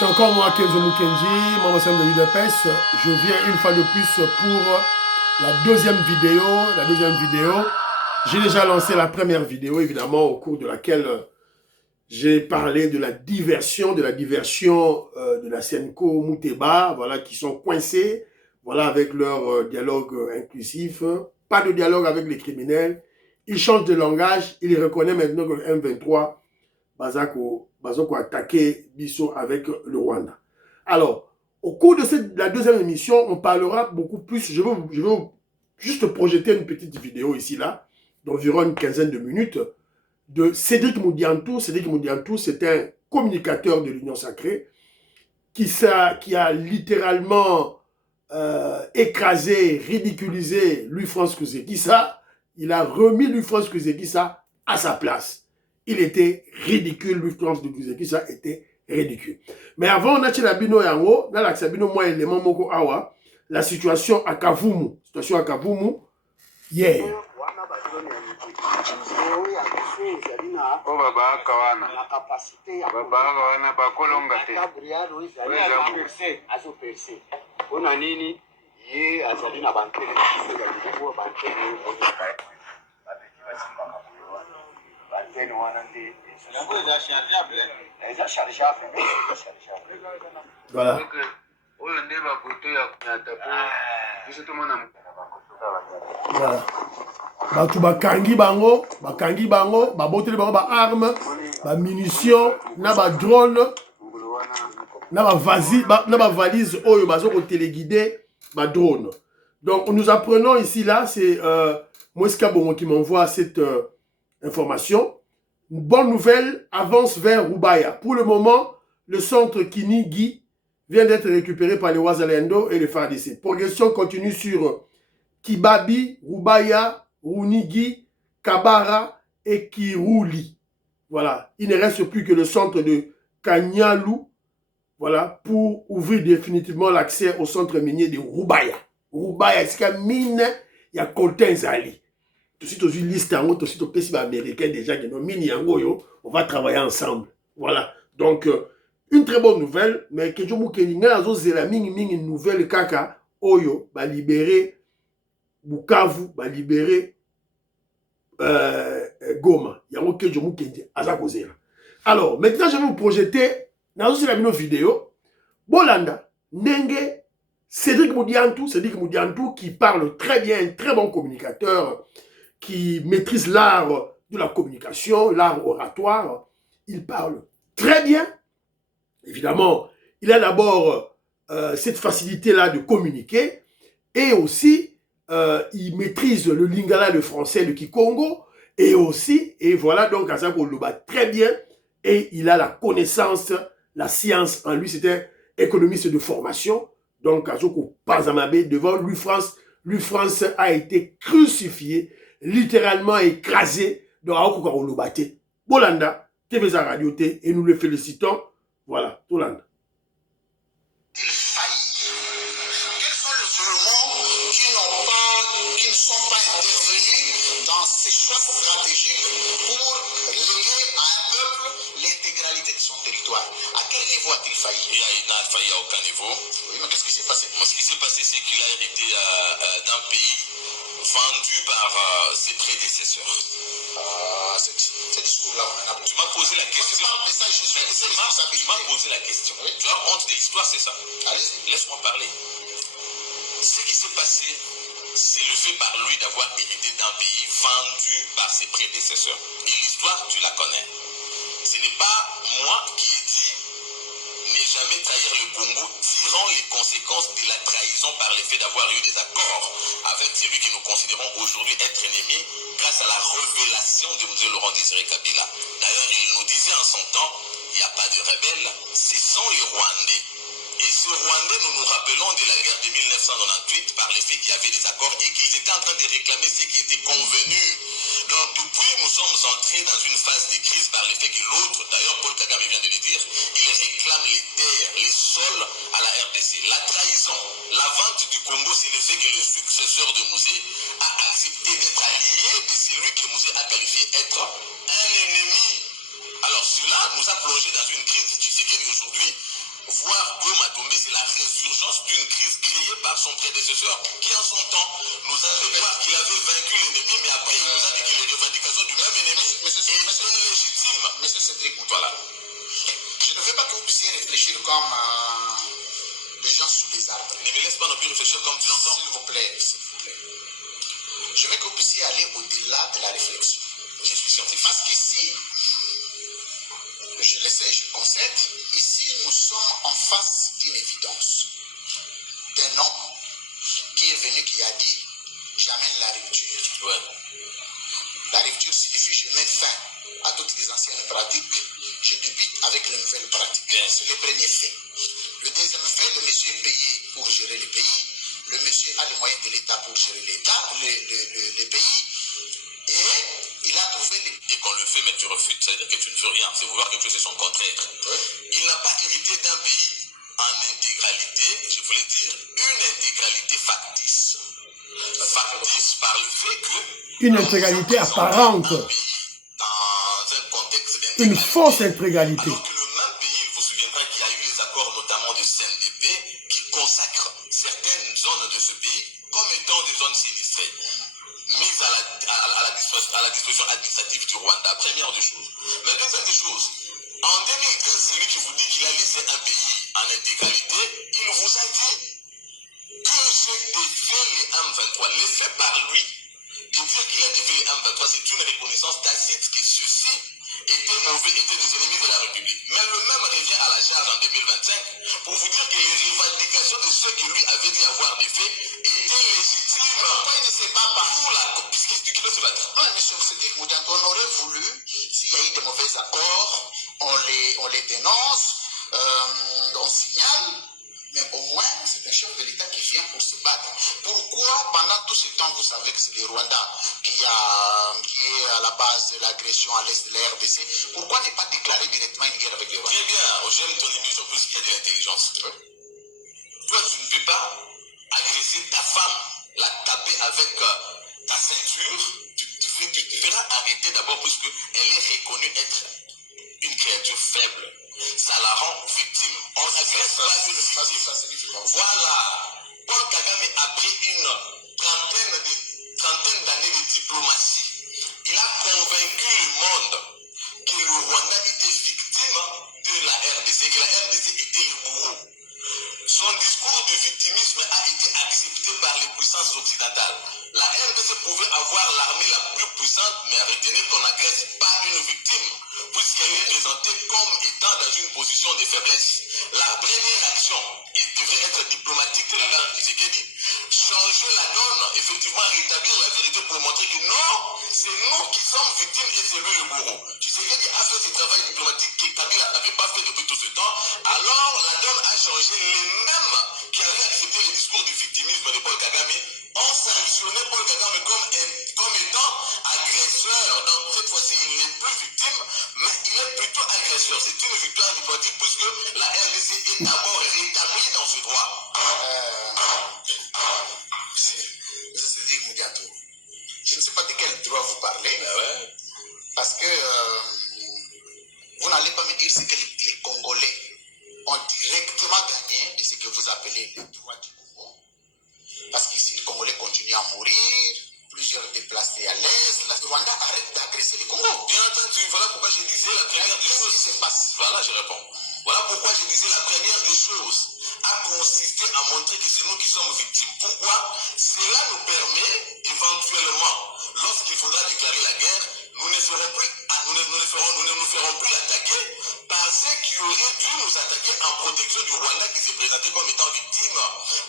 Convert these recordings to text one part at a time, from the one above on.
C'est encore moi, Kenzo Mukenji, membre de l'UDPS. Je viens une fois de plus pour la deuxième vidéo. J'ai déjà lancé la première vidéo, évidemment, au cours de laquelle j'ai parlé de la diversion de la Senko Mouteba, voilà, qui sont coincés, voilà, avec leur dialogue inclusif. Pas de dialogue avec les criminels. Ils changent de langage. Ils reconnaissent maintenant que le M23 Bazako a attaqué Bissau avec le Rwanda. Alors, au cours de la deuxième émission, on parlera beaucoup plus. Je vais juste projeter une petite vidéo ici, là, d'environ une quinzaine de minutes, de Cédric Moudiantou. Cédric Moudiantou, c'est un communicateur de l'Union Sacrée qui a littéralement écrasé, ridiculisé Louis-France Kousekissa. Il a remis Louis-France Kousekissa à sa place. Il était ridicule, Louis-France Kousekissa était ridicule. Mais avant, on a dit Bino Yango, dans la Sabino, moi, élément Moko Awa, la situation à Kavumu, hier. Voilà. Voilà. Bakangi bango, baboteli bango ba armes, ba munitions, na ba drone, na ba valise oyo bazoko téléguider ba drone. Donc nous apprenons ici là, c'est Moïska Bongo qui m'envoie cette information. Une bonne nouvelle avance vers Rubaya. Pour le moment, le centre Kinigi vient d'être récupéré par les Wazalendo et les FARDC. Progression continue sur Kibabi, Rubaya, Runigi, Kabara et Kirouli. Voilà. Il ne reste plus que le centre de Kanyalou, voilà, pour ouvrir définitivement l'accès au centre minier de Rubaya. Rubaya, c'est qu'à mine, il y a Coltin Zali. Tout de suite, aux listes, tout de suite, aux pays américains déjà qui ont mini yango, on va travailler ensemble. Voilà. Donc, une très bonne nouvelle, mais que je vous dis, une nouvelle kaka, Oyo, va libérer Bukavu, va libérer Goma. Yango que je vous dis, alors, maintenant, je vais vous projeter dans une vidéo. Bolanda, Nenge, Cédric Moudiantou qui parle très bien, un très bon communicateur, qui maîtrise l'art de la communication, l'art oratoire. Il parle très bien. Évidemment, il a d'abord cette facilité-là de communiquer et aussi, il maîtrise le lingala, le français, le kikongo et aussi, et voilà, donc Azako Loba très bien et il a la connaissance, la science en lui, c'était économiste de formation. Donc Azoko Pazamabe devant Louis-France a été crucifié, littéralement écrasé dans Aokuka Olobate. Bolanda, TV Radio T, et nous le félicitons. Voilà, Bolanda. Quels sont les éléments qui ne sont pas intervenus dans ces choix stratégiques pour léguer à un peuple l'intégralité de son territoire? À quel niveau a-t-il failli? Il n'a failli à aucun niveau. Oui, mais qu'est-ce qui s'est passé? Ce qui s'est passé, c'est qu'il a hérité d'un pays vendu par ses prédécesseurs. Ce discours-là, tu m'as posé la question. Tu m'as posé la question. Oui. Tu as honte de l'histoire, c'est ça? Allez-y. Laisse-moi parler. Ce qui s'est passé, c'est le fait par lui d'avoir hérité d'un pays vendu par ses prédécesseurs. Et l'histoire, tu la connais. Ce n'est pas moi qui ai dit ne jamais trahir le Congo, tirant les conséquences de la trahison par le fait d'avoir eu des accords avec celui que nous considérons aujourd'hui être ennemi grâce à la révélation de M. Laurent Désiré Kabila. D'ailleurs, il nous disait en son temps, il n'y a pas de rebelles, ce sont les Rwandais. Et ces Rwandais, nous nous rappelons de la guerre de 1998 par le fait qu'il y avait des accords et qu'ils étaient en train de réclamer ce qui était convenu. Donc depuis, nous sommes entrés dans une phase de crise par le fait que l'autre, d'ailleurs Paul Kagame vient de le dire, il réclame les terres, les sols à la RDC. La trahison, la vente du Congo, c'est le fait que le successeur de Mouzé a accepté d'être allié de celui que Mouzé a qualifié être un ennemi. Alors cela nous a plongé dans une crise qui s'est aujourd'hui. voir Goma tomber, c'est la résurgence d'une crise créée par son prédécesseur qui en son temps nous a fait croire qu'il avait vaincu l'ennemi, mais après il nous a dit que les revendications du même ennemi étaient légitimes. Monsieur Cédric Mouton, Voilà. je ne veux pas que vous puissiez réfléchir comme les gens sous les arbres. Ne me laisse pas non plus réfléchir comme tu l'entends. S'il vous plaît, s'il vous plaît. Je veux que vous puissiez aller au-delà de la réflexion. Je suis scientifique. Parce qu'ici, je le sais, je concède, ici nous sommes en face d'une évidence. D'un homme qui est venu, qui a dit, j'amène la rupture. Ouais. La rupture signifie je mets fin à toutes les anciennes pratiques, je débute avec les nouvelles pratiques. C'est le premier fait. Le deuxième fait, le monsieur est payé pour gérer le pays, le monsieur a les moyens de l'État pour gérer l'État, le pays, et il a trouvé les... Et qu'on le fait, mais tu refuses, ça veut dire que tu ne veux rien. C'est vouloir quelque chose, c'est son contraire. Oui. Il n'a pas hérité d'un pays en intégralité, je voulais dire, une intégralité factice. Factice par le fait que... Une intégralité apparente. Un pays dans un contexte d'intégralité. Une fausse intégralité. Alors que le même pays, il vous souviendra qu'il y a eu les accords notamment de CNDP qui consacrent certaines zones de ce pays comme étant des zones sinistrées, mises à la disposition administrative du Rwanda. Première des choses. Mais deuxième des choses, en 2015, celui qui vous dit qu'il a laissé un pays en intégralité, il vous a dit que ce défait les M23, l'effet par lui, de dire qu'il a défait les M23, c'est une reconnaissance tacite que ceux-ci étaient mauvais, étaient des ennemis de la République. Mais le même revient à la charge en 2025 pour vous dire que les revendications de ceux qui lui avaient dit avoir des faits étaient légitimes. Pourquoi il ne s'est pas battu? Puisqu'il peut se battre. Non, monsieur Cédric Mouton, on aurait voulu, s'il y a eu de mauvais accords, on les dénonce, on signale, mais au moins c'est un chef de l'État qui vient pour se battre. Pourquoi pendant tout ce temps vous savez que c'est le Rwanda qui est à la base de l'agression à l'est de la RDC, pourquoi ne pas déclarer directement une guerre avec le Rwanda? Très bien, j'aime ton émission plus qu'il y a de l'intelligence. Toi, tu ne peux pas agresser ta femme, la taper avec ta ceinture. Tu te feras arrêter d'abord puisque elle est reconnue être une créature faible. Ça la rend victime. On n'agresse pas une victime. Voilà. Paul Kagame a pris une trentaine d'années de diplomatie. Il a convaincu le monde que le Rwanda était victime de la RDC, que la RDC était le bourreau. Son discours de victimisme a été accepté par les puissances occidentales. La RDC pouvait avoir l'armée la plus puissante, mais retenez qu'on n'agresse pas une victime, puisqu'elle est présentée comme étant dans une position de faiblesse. La première action devrait être diplomatique de la part de Tshisekedi, changer la donne, effectivement rétablir la vérité pour montrer que non, c'est nous qui sommes victimes et c'est lui le bourreau. Tshisekedi a fait ce travail diplomatique que Kabila n'avait pas fait depuis tout ce temps, alors la donne a changé. Les mêmes qui avaient accepté le discours du victimisme de Paul Kagame ont sanctionné Paul Kagame comme étant agresseur. Donc cette fois-ci, il n'est plus victime, mais il est plutôt agresseur. C'est une victoire diplomatique puisque la RDC est d'abord rétablie dans ce droit. Monsieur Cédric Moudiato, je ne sais pas de quel droit vous parlez, Ouais. parce que vous n'allez pas me dire ce que les Congolais ont directement gagné de ce que vous appelez le droit du Congo. Parce qu'ici, les Congolais continuent à mourir, plusieurs déplacés à l'Est, la Rwanda arrête d'agresser le Congo. Bien entendu, voilà pourquoi je disais la première des choses. Qu'est-ce qui se passe? Voilà, je réponds. Voilà pourquoi je disais la première des choses a consisté à montrer que c'est nous qui sommes victimes. Pourquoi? Cela nous permet éventuellement, lorsqu'il faudra déclarer la guerre, nous ne nous ferons plus attaquer par ceux qui auraient dû nous attaquer en protection du Rwanda qui s'est présenté comme étant victime.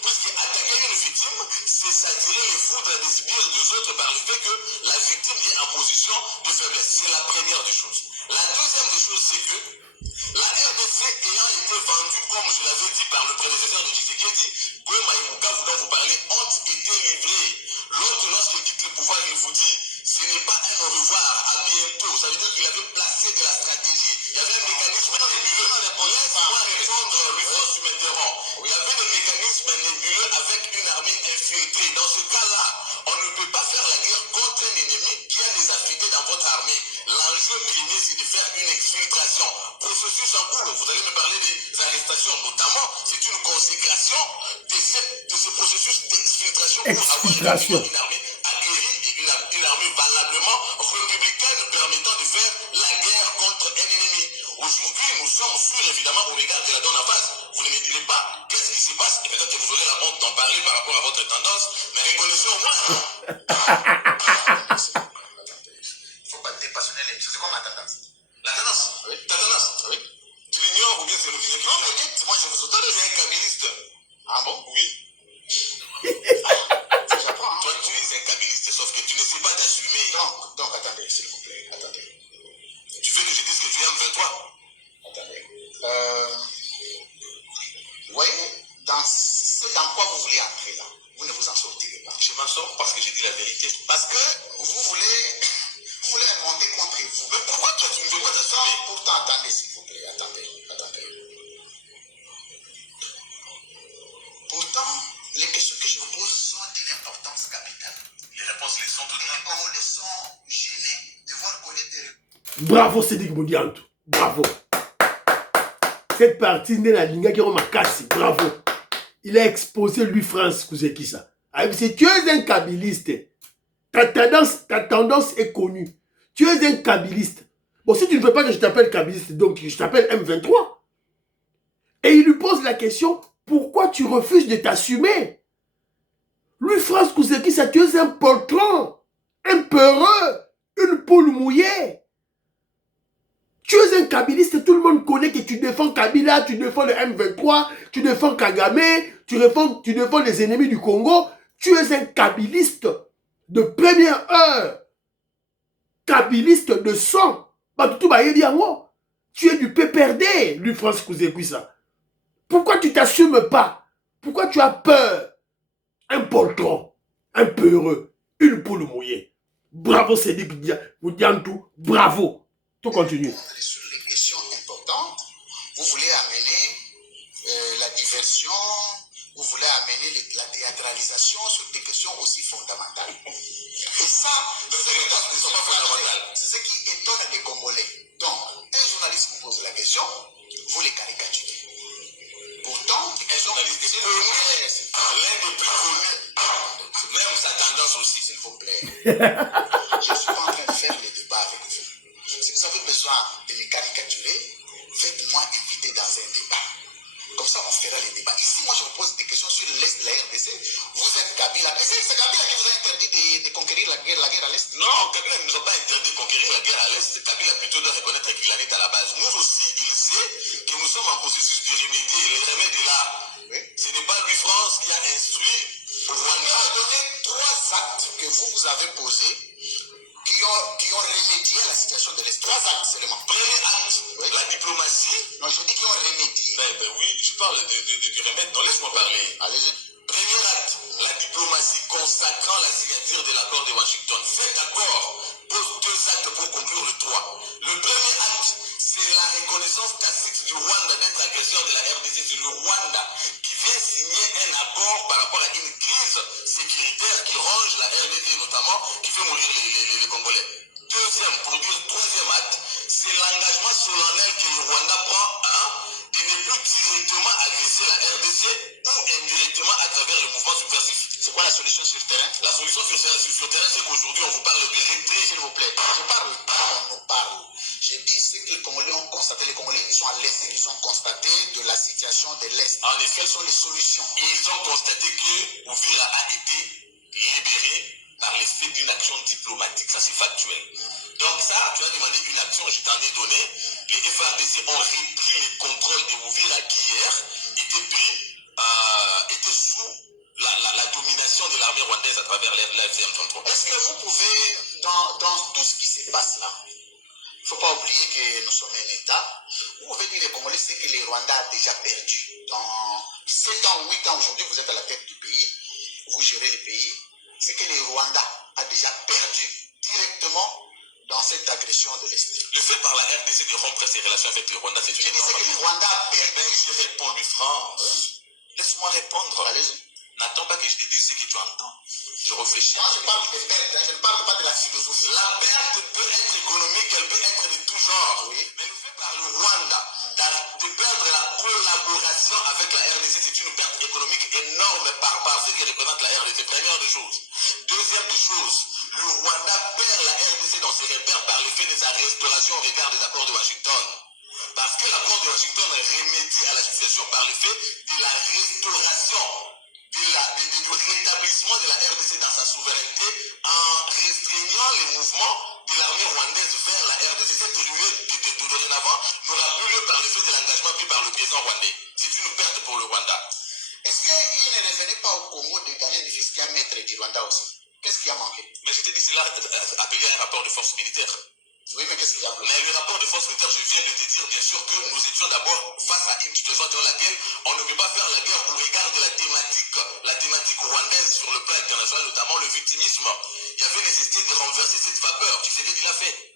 Puisque attaquer une victime, c'est s'attirer les foudres des sbires des autres par le fait que la victime est en position de faiblesse. C'est la première des choses. La deuxième des choses, c'est que la RDC ayant été vendue, comme je l'avais dit par le prédécesseur de Tshisekedi, Goma et Bukavu dont vous parlez, ont été livrés. L'autre, lorsqu'il quitte le pouvoir, il vous dit ce n'est pas un au revoir, à bientôt. Ça veut dire qu'il avait placé de la stratégie. Il y avait un mécanisme nébuleux. Laisse-moi répondre, Rufus, tu m'interromps. Il y avait des mécanismes nébuleux avec une armée infiltrée. Dans ce cas-là, on ne peut pas faire la guerre contre un ennemi qui a des affiliés dans votre armée. L'enjeu premier, c'est de faire une exfiltration. Processus en cours, vous allez me parler des arrestations, notamment consécration de ce processus d'exfiltration pour Exfiltration. avoir une armée aguerrie et une armée valablement républicaine permettant de faire la guerre contre un ennemi. Aujourd'hui, nous sommes sûrs, évidemment, au regard de la donne en face. Vous ne me direz pas qu'est-ce qui se passe, et peut-être que vous aurez la honte d'en parler par rapport à votre tendance, mais reconnaissez au moins. Il ne faut pas dépassionner les choses. C'est quoi ma tendance? La tendance. Oui. Ta tendance. Oui. Tu l'ignores ou bien c'est l'opinion qui Non, mais dites, moi je vous autorise. Tu es un kabiliste. Ah bon? Oui. J'apprends. Toi, tu es un kabiliste, sauf que tu ne sais pas t'assumer. Donc, attendez, s'il vous plaît. Attendez. Tu veux que je dise que tu es M23? Attendez. Vous voyez, dans quoi vous voulez entrer là, vous ne vous en sortirez pas. Je m'en sors parce que j'ai dit la vérité. Parce que vous voulez monter contre vous. Mais pourquoi toi tu ne veux pas t'assumer? Pourtant, attendez, s'il vous plaît. Attendez. Pourtant, les questions que je vous pose sont d'une importance capitale. Les réponses les sont toutes Les là. Congolais sont gênés de voir coller des réponses. Bravo Cédric Bodiantou. Bravo. Cette partie n'est la ligne qui est cassé. Bravo. Il a exposé lui France Kouzekisa. Si tu es un kabiliste, ta tendance est connue. Tu es un kabiliste. Bon, si tu ne veux pas que je t'appelle kabiliste, donc je t'appelle M23. Et il lui pose la question, pourquoi tu refuses de t'assumer? Lui, France Kouzekisa, tu es un poltron, un peureux, une poule mouillée. Tu es un kabiliste, tout le monde connaît que tu défends Kabila, tu défends le M23, tu défends Kagame, tu défends les ennemis du Congo. Tu es un kabiliste de première heure, kabiliste de sang. Tu es du PPRD, lui France Kouzekisa. Pourquoi tu t'assumes pas? Pourquoi tu as peur? Un poltron, un peureux, une poule mouillée. Bravo Cédric Bodiantou, bravo. Tout continue. Sur les questions importantes, vous voulez amener la diversion, vous voulez amener la théâtralisation sur des questions aussi fondamentales. Et ça, c'est ce qui étonne les Congolais. Donc, un journaliste vous pose la question, vous les caricaturez. Pourtant, Un journaliste est connu, l'un des plus connus. Même sa tendance aussi. s'il vous plaît, je ne suis pas en train de faire le débat avec vous. Si vous avez besoin de me caricaturer, faites-moi inviter dans un débat. Comme ça, on fera les débats. Ici, moi, je vous pose des questions sur l'Est de la RDC. Vous êtes Kabila. C'est Kabila qui vous a interdit de conquérir la guerre à l'Est? Non, Kabila ne nous a pas interdit de conquérir la guerre à l'Est. Kabila plutôt doit reconnaître qu'il en est à la base. Nous aussi, il sait que nous sommes en processus de remédier. Le remède est là. Oui. Ce n'est pas lui, France, qui a instruit au On Rwanda. a donné 3 actes que vous avez posés qui ont remédié à la situation de l'Est. 3 actes seulement. Premier acte, Oui. la diplomatie. Non, je dis qui ont remédié. Ben oui, je parle du remède. Non, laisse-moi parler. Allez-y. Premier acte, la diplomatie consacrant la signature de l'accord de Washington. Cet accord pose 2 actes pour conclure le 3. Le premier acte, c'est la reconnaissance tacite du Rwanda d'être agresseur de la RDC. C'est le Rwanda qui vient signer un accord par rapport à une crise sécuritaire qui ronge la RDC notamment, qui fait mourir les Congolais. Troisième acte, c'est l'engagement solennel que le Rwanda prend de ne plus directement agresser la RDC ou indirectement à travers le mouvement subversif. C'est quoi la solution sur le terrain? La solution sur le terrain, c'est qu'aujourd'hui, on vous parle de retrait. S'il vous plaît. Je parle pas, on nous parle. J'ai dit ce que les Congolais ont constaté, les Congolais qui sont à l'Est, qui sont constatés de la situation de l'Est. En effet, Quelles sont les solutions? ils ont constaté que Ouvira a été libéré par l'effet d'une action diplomatique. Ça, c'est factuel. Donc ça, tu as demandé une action, je t'en ai donné. Les FARDC ont repris le contrôle de Ouvira qui hier était sous la domination de l'armée rwandaise à travers la FCM33. Est-ce que vous pouvez, dans tout ce qui se passe là, il ne faut pas oublier que nous sommes un État, vous pouvez dire les Congolais ce que le Rwanda a déjà perdu. Dans 7 ans, 8 ans aujourd'hui, vous êtes à la tête du pays, vous gérez le pays. C'est que le Rwanda a déjà perdu directement dans cette agression de l'Est. Le fait par la RDC de rompre ses relations avec le Rwanda, c'est une Je dis ce que le Rwanda a perdu. Ben, je réponds, lui, France. Laisse-moi répondre. Allez-y. N'attends pas que je te dise ce que tu entends. Je réfléchis. Moi, je parle des pertes, je ne parle pas de la philosophie. La perte peut être économique, elle peut être de tout genre. Oui. Mais le fait par le Rwanda de perdre la collaboration avec la RDC, c'est une perte économique énorme par ce que représente la RDC. Première des choses. Deuxième des choses, le Rwanda perd la RDC dans ses repères par l'effet de sa restauration au regard des accords de Washington. Parce que l'accord de Washington remédie à la situation par l'effet de la restauration, du rétablissement de la RDC dans sa souveraineté en restreignant les mouvements de l'armée rwandaise vers la RDC. Cette ruée de dorénavant n'aura plus lieu par l'effet de l'engagement pris par le président rwandais. C'est une perte pour le Rwanda. Est-ce qu'il ne revenait pas au Congo de gagner le fils qui est maître du Rwanda aussi? Qu'est-ce qui a manqué? Mais je t'ai dit cela appelé à un rapport de force militaire. Oui, mais qu'est-ce qu'il y a? Mais le rapport de force militaire, je viens de te dire bien sûr que nous étions d'abord face à une situation dans laquelle on ne peut pas faire la guerre au regard de la thématique rwandaise sur le plan international, notamment le victimisme. Il y avait nécessité de renverser cette vapeur. Tu sais ce qu'il a fait.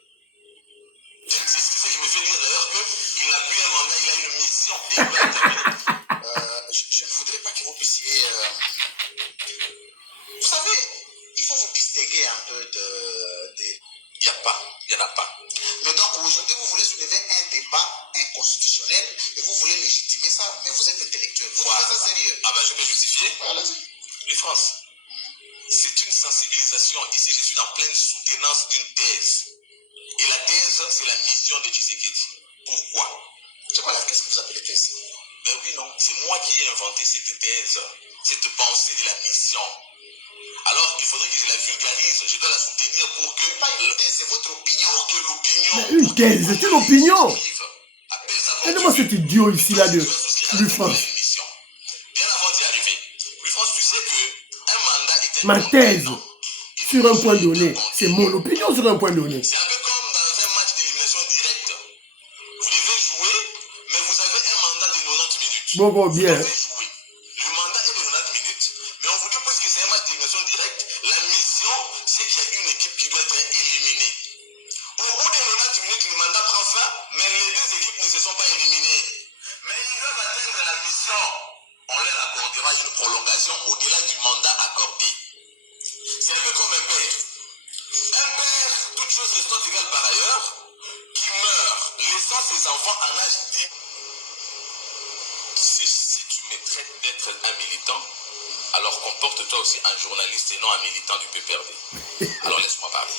C'est ce qui me fait dire d'ailleurs qu'il n'a plus un mandat, il a une mission et il va terminer. Je ne voudrais pas que vous puissiez... Vous savez, il faut vous distinguer un peu de... Il n'y en a pas. Mais donc aujourd'hui, vous voulez soulever un débat inconstitutionnel et vous voulez légitimer ça, mais vous êtes intellectuel. Vous trouvez ça sérieux? Ah ben je peux justifier. Allez-y. Les France, c'est une sensibilisation. Ici, je suis en pleine soutenance d'une thèse. Et la thèse, c'est la mission de Tshisekedi. Pourquoi? C'est quoi là? Qu'est-ce que vous appelez thèse? Ben oui, non. C'est moi qui ai inventé cette thèse, cette pensée de la mission. Alors, il faudrait que je la vulgarise. Je dois la soutenir pour que... Pas une thèse, c'est votre opinion. Pour que l'opinion... Une thèse, c'est une opinion. Regardez-moi cet idiot ici, là, de Louis-France. Bien avant d'y arriver, Louis-France, tu sais que un mandat est un... Ma thèse, sur un point donné, c'est mon opinion sur un point donné. C'est un peu comme dans un match d'élimination directe. Vous devez jouer, mais vous avez un mandat de 90 minutes. Bon, bien. Vous devez jouer. Le mandat est de 90 minutes, mais on vous dit parce que c'est un match d'élimination directe, la mission, c'est qu'il y a une équipe qui doit être éliminée. Au bout des 90 minutes, le mandat prend fin, mais les deux équipes ne se sont pas éliminées. Mais ils doivent atteindre la mission. On leur accordera une prolongation au-delà du mandat accordé. C'est un peu comme un père. Un père, toutes choses restant égales par ailleurs, qui meurt, laissant ses enfants en âge dit. Si tu me traites d'être un militant, alors comporte-toi aussi un journaliste et non un militant du PPRD. Alors laisse-moi parler.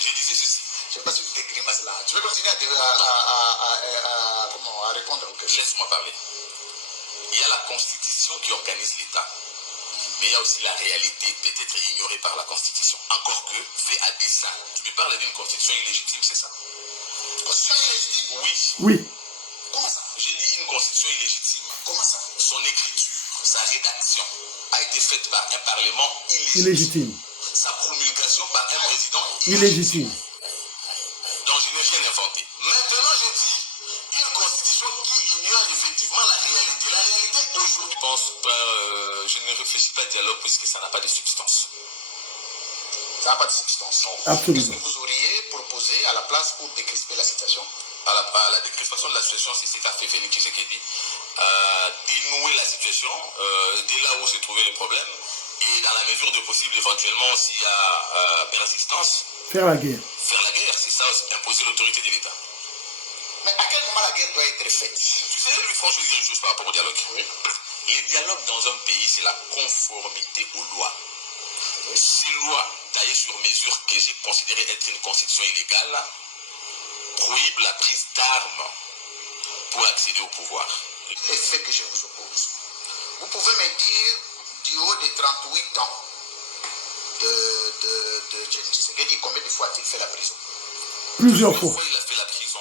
Je disais ceci. Je ne sais pas si tu grimaces là. Tu veux continuer à répondre aux questions? Laisse-moi parler. Il y a la Constitution qui organise l'État. Mais il y a aussi la réalité, peut-être ignorée par la Constitution. Encore que, fait à dessein. Tu me parles d'une Constitution illégitime, c'est ça? Constitution illégitime? Oui. Oui. Comment ça? J'ai dit une Constitution illégitime. Comment ça? Son écriture, sa rédaction a été faite par un Parlement Illégitime. Sa promulgation par un président Illégitime. Donc je n'ai rien inventé. Maintenant, je dis une constitution qui ignore effectivement la réalité. La réalité aujourd'hui, je pense pas, je ne réfléchis pas au dialogue puisque ça n'a pas de substance. Ça n'a pas de substance. Non. Absolument. Qu'est-ce que vous auriez proposé à la place pour décrisper la situation? À la décrispation de la situation, c'est ce qu'a fait Félix Tshisekedi. Dénouer la situation dès là où se trouvait le problème. Et dans la mesure de possible, éventuellement, s'il y a persistance, Faire la guerre. faire la guerre, c'est ça, imposer l'autorité de l'État. Mais à quel moment la guerre doit être faite? Tu sais, lui, franchement, je dis une chose par rapport au dialogue. Oui. Les dialogues dans un pays, c'est la conformité aux lois. Ces lois taillées sur mesure que j'ai considérées être une constitution illégale prohibent la prise d'armes pour accéder au pouvoir. Les faits que je vous oppose. Vous pouvez me dire, du haut des 38 ans de Etienne Tshisekedi, combien de fois a-t-il fait la prison? Plusieurs fois. Il a fait la prison.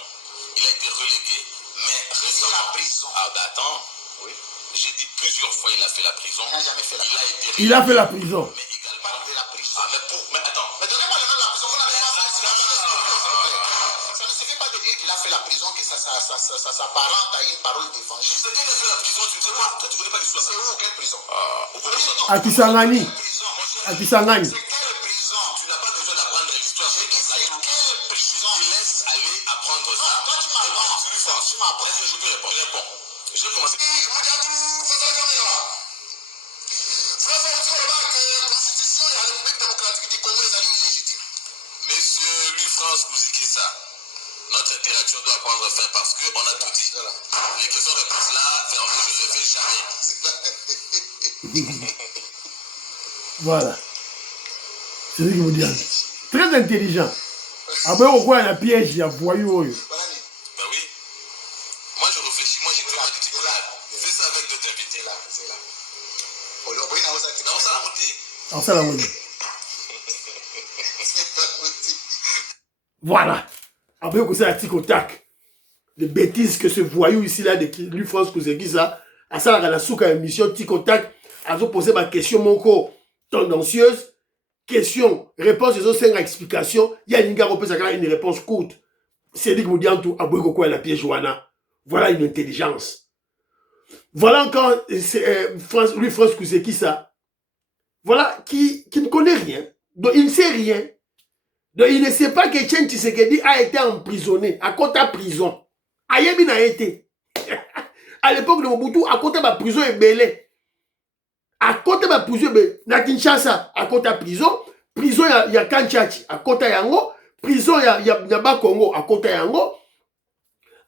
Il a été relégué, mais récemment... la prison. Ah, bah attends. Oui. J'ai dit plusieurs fois il a fait la prison. Il n'a jamais fait la prison. Il a fait la prison. Mais également... Pas de la prison. Ah, mais attends. Mais donnez-moi le nom de la prison. Vous n'avez pas fait la prison. Ça ne suffit pas de dire qu'il a fait la prison, que ça s'apparente à une parole d'évangile. C'est qu'il a fait la prison, tu ne sais pas. Toi, tu ne connais pas l'histoire. C'est où? Quelle prison? Au Congo. À Kisangani. À Kisangani. C'est quelle prison? Tu n'as pas besoin d'apprendre l'histoire. J'ai dit c'est quelle prison? Tu laisses aller apprendre ça. Non, toi tu m'apprends. Tu m'apprends. Est-ce que je peux répondre? Réponds. Je vais commencer. Monsieur Louis-France Kouzikissa, notre interaction doit prendre fin parce qu'on a tout dit. Les questions-réponses là, fermées, je ne le fais jamais. Voilà. C'est ce qu'il vous dit. Très intelligent. Après, on voit un piège, il y a voyou. Ben oui. Moi, je réfléchis, moi, j'écris pas du tout. Fais ça avec d'autres invités. C'est là. On s'en a monté. Voilà. Après, on a tic au tac. Les bêtises que ce voyou ici, là, de lui, France Kouzeki, ça, à ça, la souka émission tic au tac, à poser ma question, mon corps, tendancieuse. Question, réponse, ils ont 5 explications. Il y a une réponse courte. C'est dit que vous dites en tout, à Bouekoko et la piège Joana. Voilà une intelligence. Voilà encore, lui, France Kouzeki, ça. Voilà, qui ne connaît rien. Donc, il ne sait rien. Donc, il ne sait pas que Etienne Tshisekedi a été emprisonné à Kota prison. Ayebi n'a été. À l'époque de Mobutu, à Kota ma prison est belé. À Kota ma prison est na Kinshasa, à Kota prison. Prison, il y a Kanchachi, à Kota Yango. Prison, il y a Bakongo, à Kota Yango.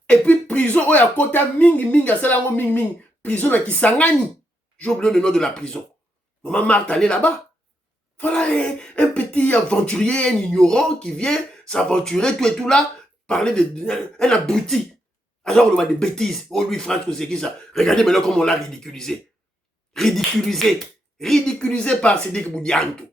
Et puis, prison, il y a Kota Ming, à Salango Ming. Prison, à Kisangani. J'ai oublié le nom de la prison. Maman Marthe, allait là-bas. Voilà un petit aventurier, un ignorant qui vient s'aventurer, tout et tout là, parler d'un abruti. Alors on voit des bêtises. Oh lui, France, c'est qui ça? Regardez maintenant comment on l'a ridiculisé. Ridiculisé par Sédhic Boudianto.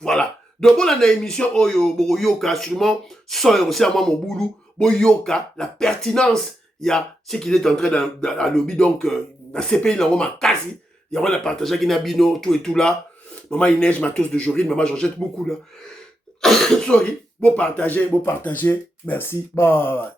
Voilà. Donc on a une émission, Yoka, sûrement, sans aussi à moi mon boulot, Yoka, la pertinence, il y a ce qu'il est en train de lobby, donc, dans ces pays, là, on m'a cassé. Il y a la partage avec Nabino, tout et tout là. Maman Inès, Matos de Jorine, maman, j'en jette beaucoup là. Sorry. Beau partager. Merci. Bye.